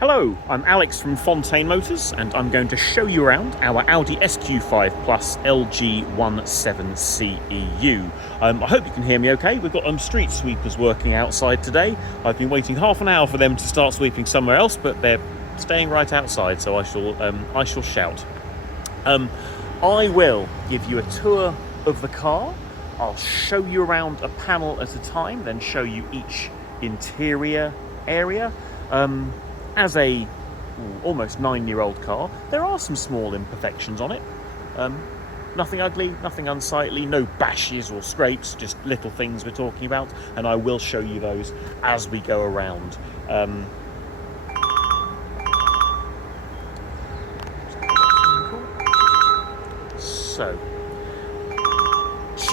Hello, I'm Alex from Fontaine Motors and I'm going to show you around our Audi SQ5 LG17CEU. I hope you can hear me okay. We've got street sweepers working outside today. I've been waiting half an hour for them to start sweeping somewhere else, but they're staying right outside, so I shall shout. I will give you a tour of the car. I'll show you around a panel at a time, then show you each interior area. As a almost 9-year-old car, there are some small imperfections on it. Nothing ugly, nothing unsightly, no bashes or scrapes, just little things we're talking about, and I will show you those as we go around. So,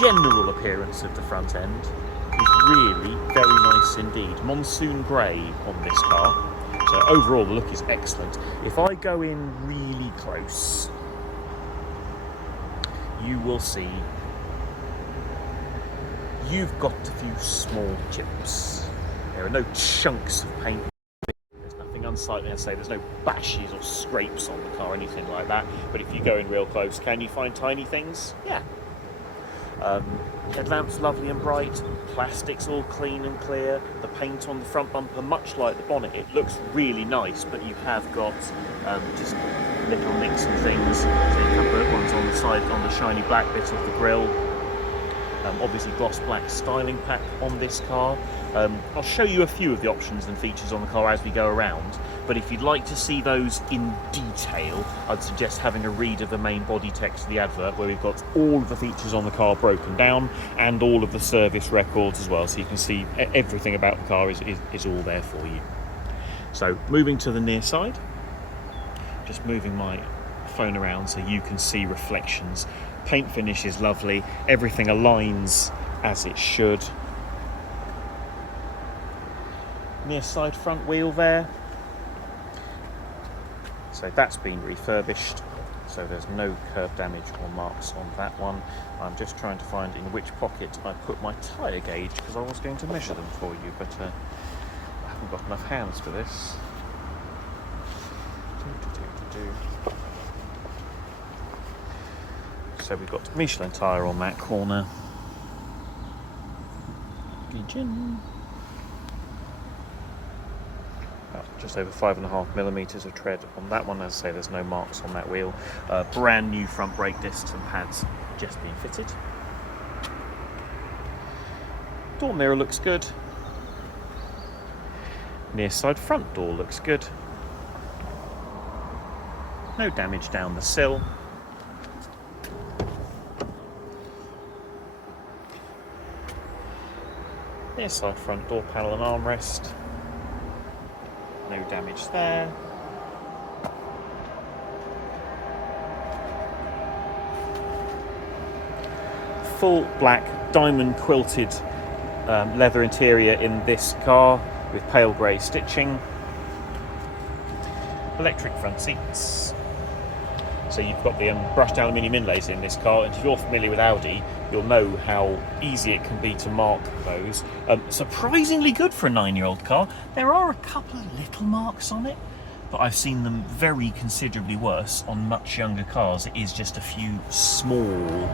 general appearance of the front end is really very nice indeed. Monsoon grey on this car. So overall the look is excellent. If I go in really close, you will see you've got a few small chips. There are no chunks of paint. There's nothing unsightly, I say. There's no bashes or scrapes on the car or anything like that. But if you go in real close, can you find tiny things? Yeah. Headlamps lovely and bright, plastics all clean and clear, the paint on the front bumper much like the bonnet, it looks really nice, but you have got just little nicks and things. So a couple of ones on the side, on the shiny black bit of the grille. Obviously gloss black styling pack on this car. I'll show you a few of the options and features on the car as we go around, but if you'd like to see those in detail, I'd suggest having a read of the main body text of the advert, where we've got all of the features on the car broken down and all of the service records as well, so you can see everything about the car is all there for you. So moving to the near side, just moving my phone around so you can see reflections. Paint finish is lovely, everything aligns as it should. Near side front wheel there, so that's been refurbished, so there's no curb damage or marks on that one. I'm just trying to find in which pocket I put my tyre gauge, because I was going to measure them for you, but I haven't got enough hands for this. So we've got Michelin tyre on that corner. Just over 5.5mm of tread on that one. As I say, there's no marks on that wheel. Brand new front brake discs and pads just being fitted. Door mirror looks good. Near side front door looks good. No damage down the sill. Near side front door panel and armrest. No damage there. Full black diamond quilted leather interior in this car with pale grey stitching. Electric front seats. So you've got the brushed aluminium inlays in this car, and if you're familiar with Audi, you'll know how easy it can be to mark those. Surprisingly good for a 9-year-old car. There are a couple of little marks on it, but I've seen them very considerably worse on much younger cars. It is just a few small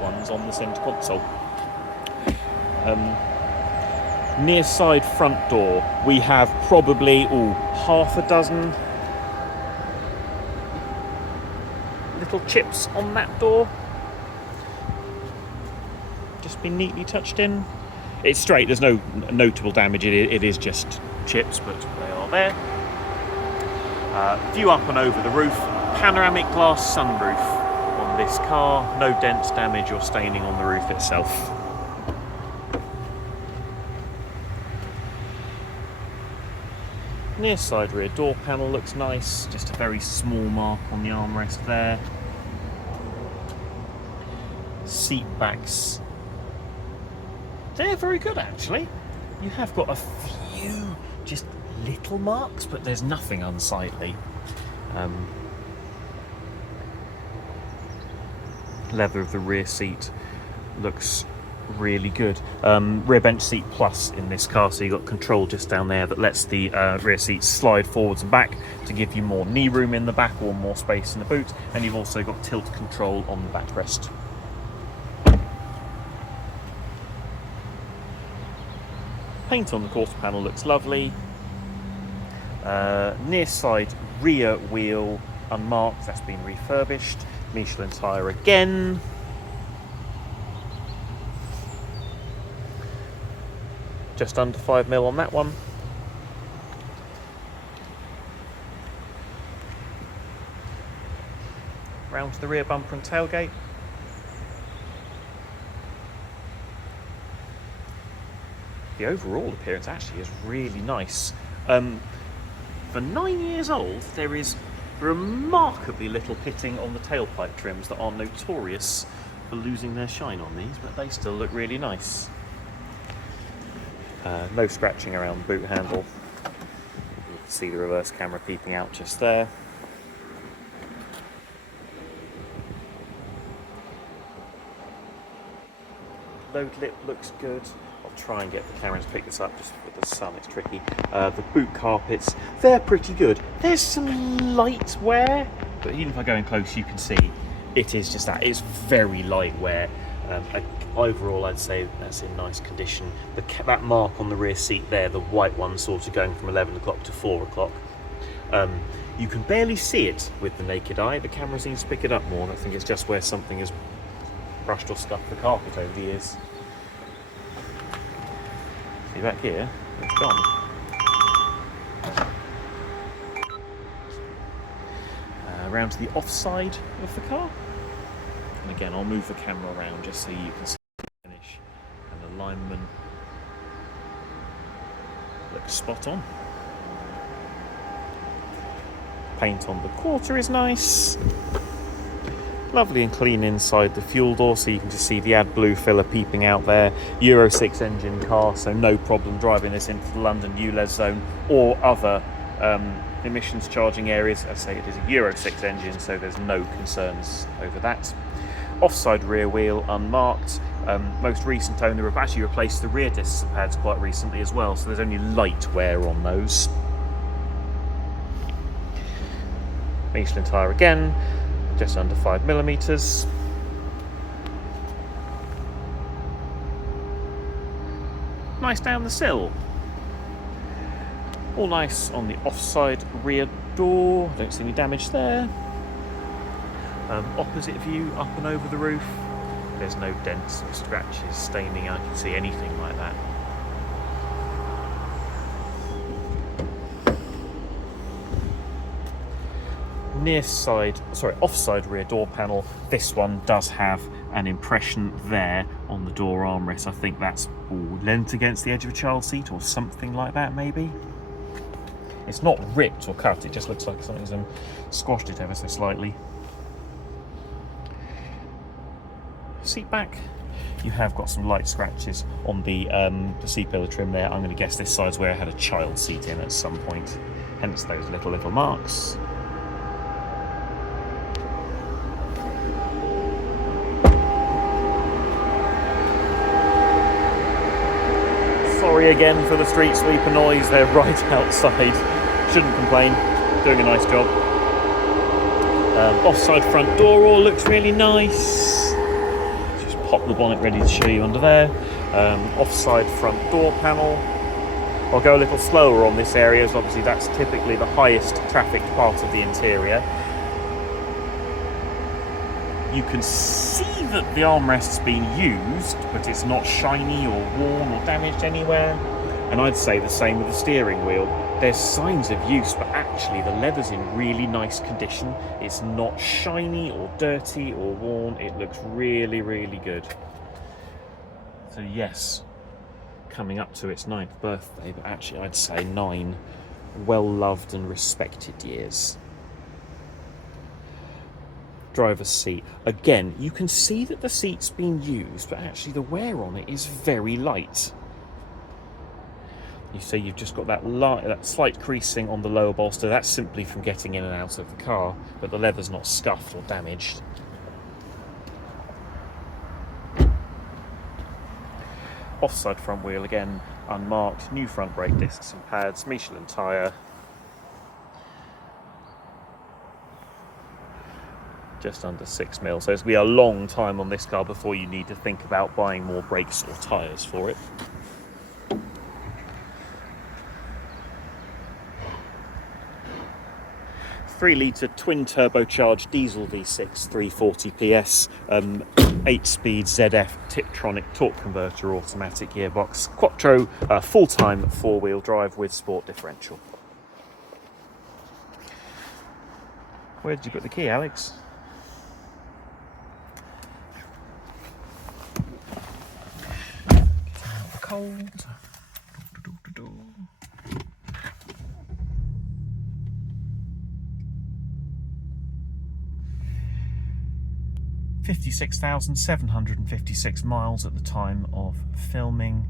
ones on the centre console. Near side front door, we have probably half a dozen little chips on that door. Just been neatly touched in. It's straight, there's no notable damage, it is just chips, but they are there. View up and over the roof, panoramic glass sunroof on this car, no dents, damage or staining on the roof itself. Near side rear door panel looks nice, just a very small mark on the armrest there. Seat backs, they're very good actually. You have got a few just little marks, but there's nothing unsightly. Leather of the rear seat looks really good. Rear bench seat plus in this car, so you've got control just down there that lets the rear seats slide forwards and back to give you more knee room in the back or more space in the boot, and you've also got tilt control on the backrest. Paint on the quarter panel looks lovely. Near side rear wheel unmarked, that's been refurbished. Michelin tyre again. Just under 5mm on that one. Round to the rear bumper and tailgate. The overall appearance actually is really nice. For 9 years old, there is remarkably little pitting on the tailpipe trims that are notorious for losing their shine on these, but they still look really nice. No scratching around the boot handle. You can see the reverse camera peeping out just there. Load lip looks good. I'll try and get the camera to pick this up, just with the sun it's tricky. The boot carpets, they're pretty good. There's some light wear, but even if I go in close you can see it is just that. It's very light wear. Overall I'd say that's in nice condition. That mark on the rear seat there, the white one sort of going from 11 o'clock to 4 o'clock. You can barely see it with the naked eye. The camera seems to pick it up more. I think it's just where something has brushed or scuffed the carpet over the years. See back here, it's gone. Around to the offside of the car. And again, I'll move the camera around just so you can see the finish and alignment. Looks spot on. Paint on the quarter is nice. Lovely and clean inside the fuel door, so you can just see the AdBlue filler peeping out there. Euro 6 engine car, so no problem driving this into the London ULEZ zone or other emissions charging areas. I say it is a Euro 6 engine, so there's no concerns over that. Offside rear wheel unmarked. Most recent owner have actually replaced the rear discs and pads quite recently as well, so there's only light wear on those. Michelin tyre again, just under 5mm. Nice down the sill. All nice on the offside rear door. Don't see any damage there. Opposite view up and over the roof. There's no dents or scratches, staining. I can see anything like that. Offside rear door panel. This one does have an impression there on the door armrest. I think that's lent against the edge of a child seat or something like that, maybe. It's not ripped or cut, it just looks like something's squashed it ever so slightly. Seat back, you have got some light scratches on the seat pillar trim there. I'm going to guess this side's where I had a child seat in at some point, hence those little marks. Sorry again for the street sweeper noise, they're right outside. Shouldn't complain, doing a nice job. Offside front door all looks really nice. Just pop the bonnet ready to show you under there. Offside front door panel. I'll go a little slower on this area, as obviously that's typically the highest trafficked part of the interior. You can see that the armrest's been used, but it's not shiny or worn or damaged anywhere. And I'd say the same with the steering wheel. There's signs of use, but actually the leather's in really nice condition. It's not shiny or dirty or worn. It looks really, really good. So yes, coming up to its 9th birthday, but actually I'd say 9 well-loved and respected years. Driver's seat. Again, you can see that the seat's been used, but actually the wear on it is very light. You see you've just got that slight creasing on the lower bolster. That's simply from getting in and out of the car, but the leather's not scuffed or damaged. offside front wheel again, unmarked, new front brake discs and pads, Michelin tyre. Just under 6 mil, so it's going to be a long time on this car before you need to think about buying more brakes or tyres for it. Three-litre twin turbocharged diesel V6, 340 PS, 8-speed ZF Tiptronic torque converter automatic gearbox, Quattro, full-time 4-wheel drive with sport differential. Where did you put the key, Alex? Get out the cold. 56,756 miles at the time of filming,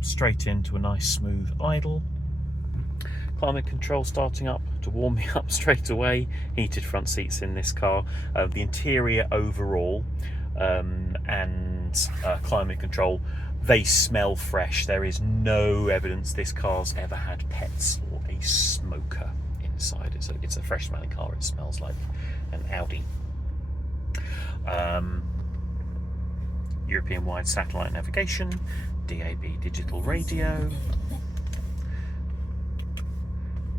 straight into a nice smooth idle. Climate control starting up to warm me up straight away. Heated front seats in this car. The interior overall and climate control, they smell fresh. There is no evidence this car's ever had pets or a smoker inside. It's a fresh smelling car. It smells like an Audi. European-wide satellite navigation, DAB digital radio,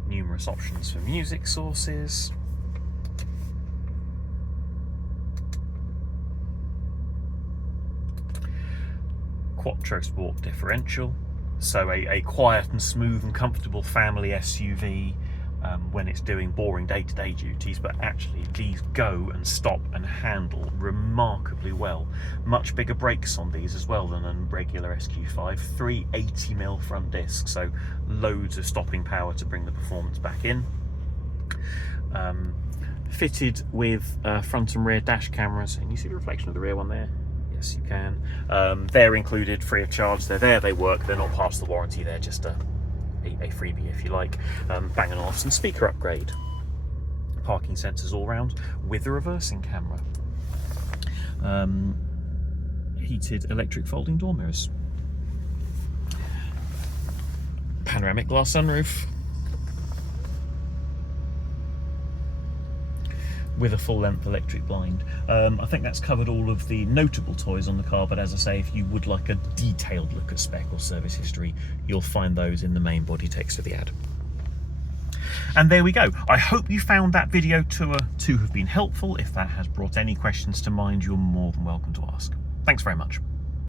numerous options for music sources, Quattro Sport differential, so a quiet and smooth and comfortable family SUV when it's doing boring day-to-day duties, but actually these go and stop and handle remarkably well. Much bigger brakes on these as well than a regular SQ5, 380mm front discs, so loads of stopping power to bring the performance back in. Fitted with front and rear dash cameras, and you see the reflection of the rear one there? Yes, you can. They're included free of charge. They're there, they work, they're not past the warranty, they're just a freebie if you like. Bang & Olufsen speaker upgrade, parking sensors all round with a reversing camera, heated electric folding door mirrors, panoramic glass sunroof with a full-length electric blind. I think that's covered all of the notable toys on the car, but as I say, if you would like a detailed look at spec or service history, you'll find those in the main body text of the ad. And there we go. I hope you found that video tour to have been helpful. If that has brought any questions to mind, you're more than welcome to ask. Thanks very much.